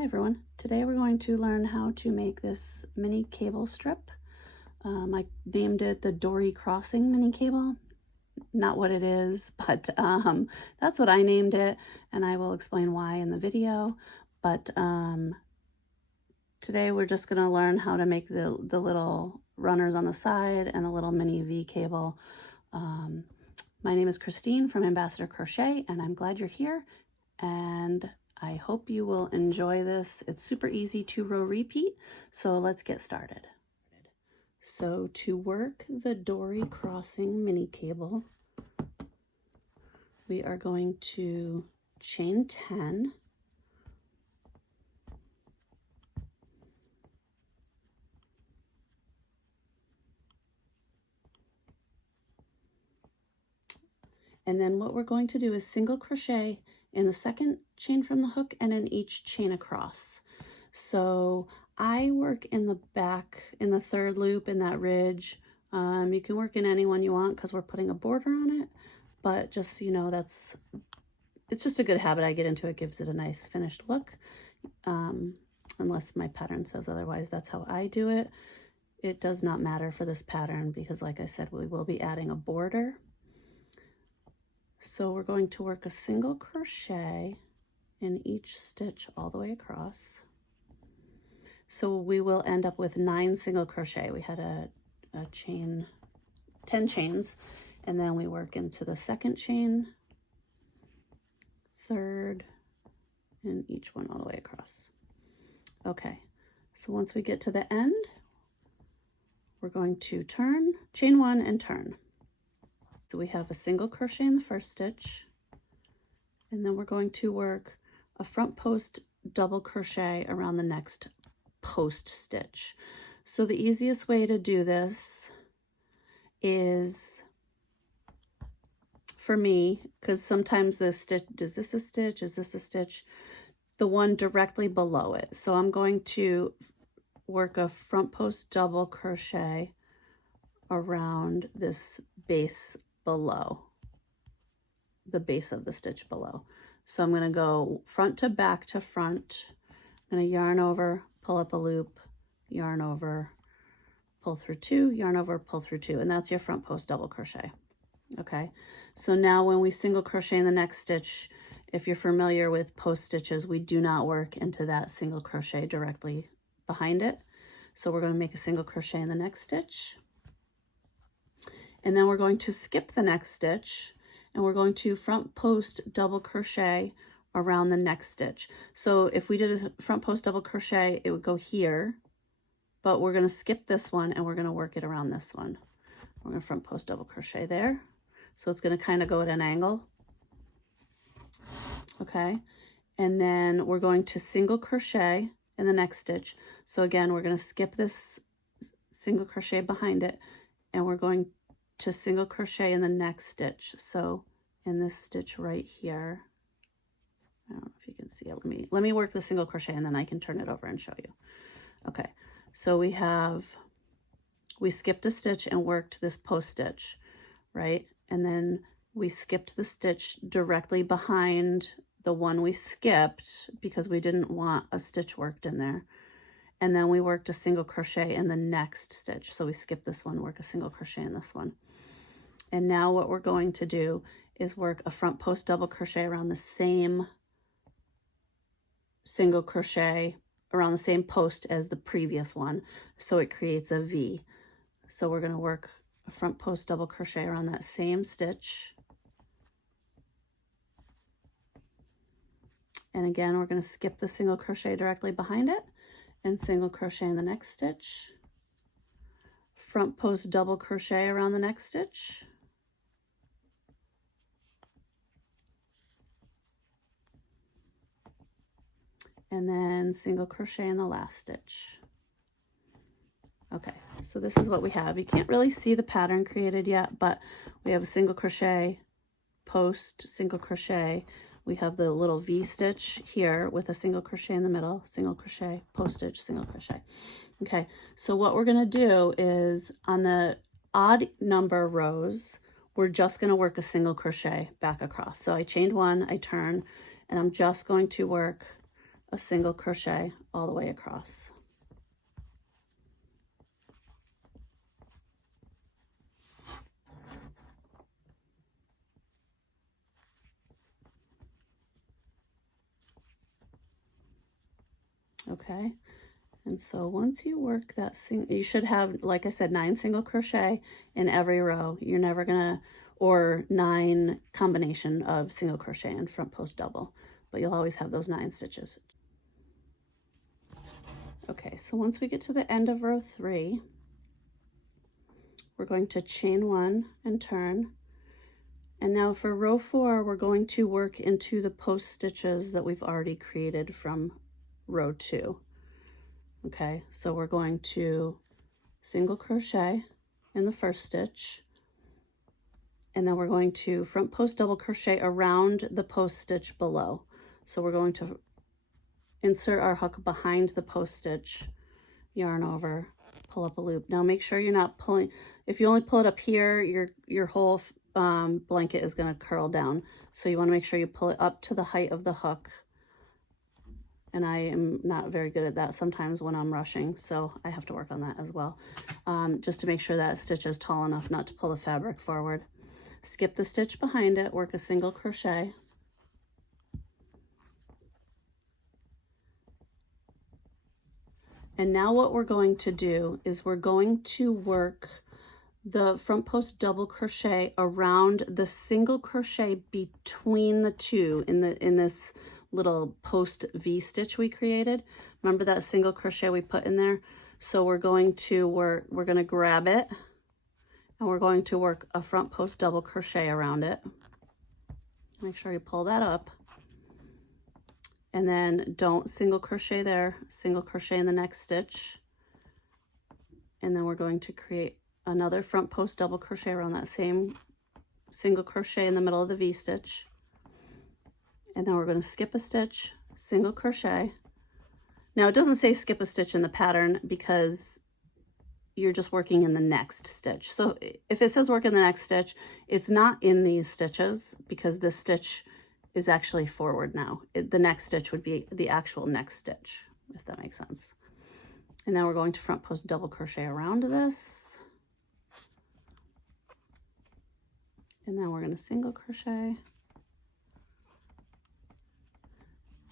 Hi everyone, today we're going to learn how to make this mini cable strip. I named it the Dory crossing mini cable. Not what it is, but that's what I named it, and I will explain why in the video. But today we're just going to learn how to make the little runners on the side and the little mini V cable. My name is Christine from Ambassador Crochet, and I'm glad you're here, and I hope you will enjoy this. It's super easy 2-row repeat, so let's get started. So to work the Dory crossing mini cable, we are going to chain 10, and then what we're going to do is single crochet in the second chain from the hook and in each chain across. So I work in the back, in the third loop, in that ridge. You can work in any one you want because we're putting a border on it, but just so you know, it's just a good habit I get into. It gives it a nice finished look, unless my pattern says otherwise. That's how I do it. It does not matter for this pattern because, like I said, we will be adding a border. So we're going to work a single crochet in each stitch all the way across. So we will end up with 9 single crochet. We had a chain, 10 chains, and then we work into the second chain, third, and each one all the way across. Okay, so once we get to the end, we're going to turn, chain 1 and turn. So we have a single crochet in the first stitch, and then we're going to work a front post double crochet around the next post stitch. So the easiest way to do this is, for me, because sometimes the stitch, is this a stitch? Is this a stitch? The one directly below it. So I'm going to work a front post double crochet around this base below, the base of the stitch below. So I'm going to go front to back to front. I'm going to yarn over, pull up a loop, yarn over, pull through 2, yarn over, pull through 2, and that's your front post double crochet. Okay, so now when we single crochet in the next stitch, if you're familiar with post stitches, we do not work into that single crochet directly behind it. So we're going to make a single crochet in the next stitch, and then we're going to skip the next stitch, and we're going to front post double crochet around the next stitch. So if we did a front post double crochet, it would go here, but we're going to skip this one and we're going to work it around this one. We're going to front post double crochet there. So it's going to kind of go at an angle. Okay. And then we're going to single crochet in the next stitch. So again, we're going to skip this single crochet behind it, and we're going to single crochet in the next stitch. So in this stitch right here, I don't know if you can see it. Let me work the single crochet and then I can turn it over and show you. Okay, so we skipped a stitch and worked this post stitch, right? And then we skipped the stitch directly behind the one we skipped because we didn't want a stitch worked in there. And then we worked a single crochet in the next stitch. So we skipped this one, work a single crochet in this one. And now what we're going to do is work a front post double crochet around the same single crochet around the same post as the previous one, so it creates a V. So we're going to work a front post double crochet around that same stitch, and again we're going to skip the single crochet directly behind it and single crochet in the next stitch, front post double crochet around the next stitch, and then single crochet in the last stitch. Okay, so this is what we have. You can't really see the pattern created yet, but we have a single crochet, post, single crochet. We have the little V stitch here with a single crochet in the middle, single crochet, post stitch, single crochet. Okay, so what we're gonna do is on the odd number rows, we're just gonna work a single crochet back across. So I chained 1, I turn, and I'm just going to work a single crochet all the way across. Okay, and so once you work that you should have, like I said, 9 single crochet in every row. You're never gonna, or 9 combination of single crochet and front post double, but you'll always have those 9 stitches. Okay, so once we get to the end of row 3, we're going to chain 1 and turn. And now for row 4, we're going to work into the post stitches that we've already created from row 2. Okay, so we're going to single crochet in the first stitch, and then we're going to front post double crochet around the post stitch below. So we're going to insert our hook behind the post stitch, yarn over, pull up a loop. Now make sure you're not pulling, if you only pull it up here, your whole blanket is going to curl down. So you want to make sure you pull it up to the height of the hook. And I am not very good at that sometimes when I'm rushing, so I have to work on that as well. Just to make sure that stitch is tall enough not to pull the fabric forward. Skip the stitch behind it, work a single crochet. And now what we're going to do is we're going to work the front post double crochet around the single crochet between the two in this little post V stitch we created. Remember that single crochet we put in there? So we're going to grab it, and we're going to work a front post double crochet around it. Make sure you pull that up, and then don't single crochet there, single crochet in the next stitch, and then we're going to create another front post double crochet around that same single crochet in the middle of the V stitch. And then we're going to skip a stitch, single crochet. Now it doesn't say skip a stitch in the pattern because you're just working in the next stitch. So if it says work in the next stitch, it's not in these stitches because this stitch is actually forward now. The next stitch would be the actual next stitch, if that makes sense. And then we're going to front post double crochet around this. And then we're going to single crochet,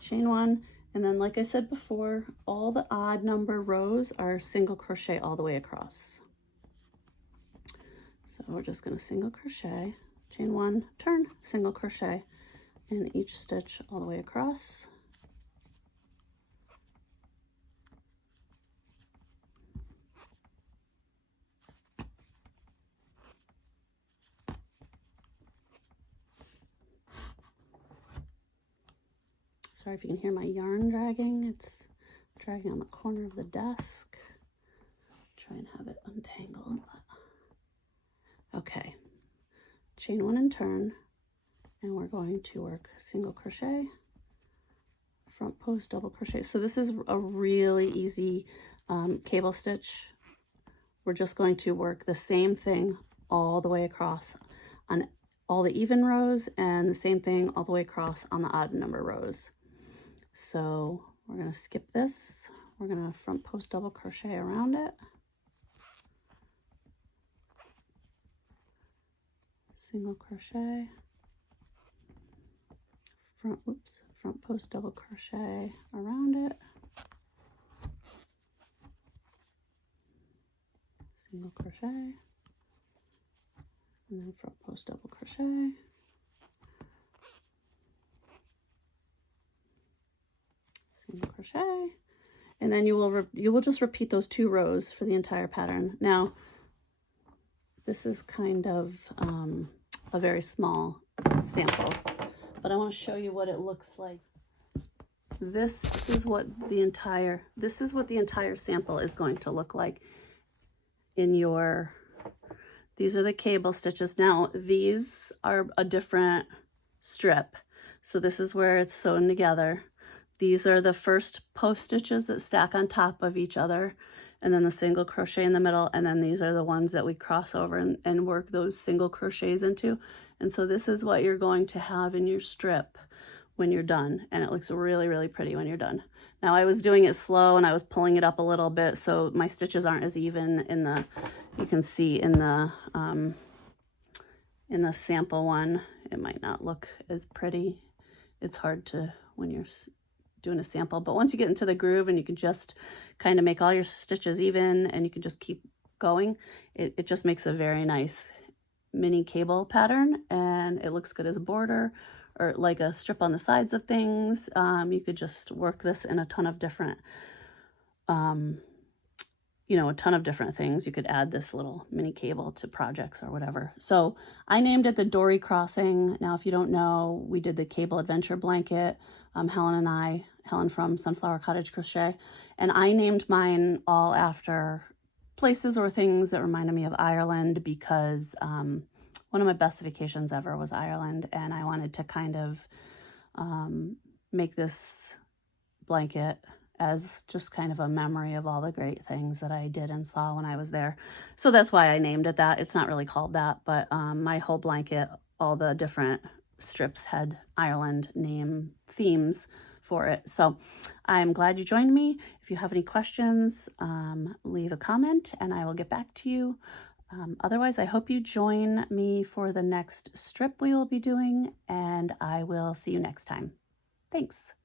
chain 1, and then like I said before, all the odd number rows are single crochet all the way across. So we're just going to single crochet, chain 1, turn, single crochet in each stitch all the way across. Sorry if you can hear my yarn dragging. It's dragging on the corner of the desk. Try and have it untangled. Okay, chain 1 and turn, and we're going to work single crochet, front post double crochet. So this is a really easy cable stitch. We're just going to work the same thing all the way across on all the even rows, and the same thing all the way across on the odd number rows. So we're going to skip this. We're going to front post double crochet around it. Single crochet. Front post double crochet around it. Single crochet. And then front post double crochet. Single crochet, and then you will just repeat those 2 rows for the entire pattern. Now this is kind of a very small sample, but I want to show you what it looks like. This is what the entire sample is going to look like in your, these are the cable stitches. Now these are a different strip, so this is where it's sewn together. These are the first post stitches that stack on top of each other, and then the single crochet in the middle, and then these are the ones that we cross over and work those single crochets into. And so this is what you're going to have in your strip when you're done, and it looks really, really pretty when you're done. Now I was doing it slow and I was pulling it up a little bit, so my stitches aren't as even in the, you can see in the sample one, it might not look as pretty. It's hard to, when you're doing a sample, but once you get into the groove and you can just kind of make all your stitches even and you can just keep going, it just makes a very nice mini cable pattern, and it looks good as a border or like a strip on the sides of things. You could just work this in a ton of different, you know, a ton of different things. You could add this little mini cable to projects or whatever. So I named it the Dory Crossing. Now, if you don't know, we did the Cable Adventure blanket, Helen from Sunflower Cottage Crochet, and I named mine all after places or things that reminded me of Ireland, because one of my best vacations ever was Ireland, and I wanted to kind of make this blanket as just kind of a memory of all the great things that I did and saw when I was there. So that's why I named it that. It's not really called that, but my whole blanket, all the different strips had Ireland name themes for it. So I'm glad you joined me. If you have any questions, leave a comment and I will get back to you. Otherwise, I hope you join me for the next strip we will be doing, and I will see you next time. Thanks.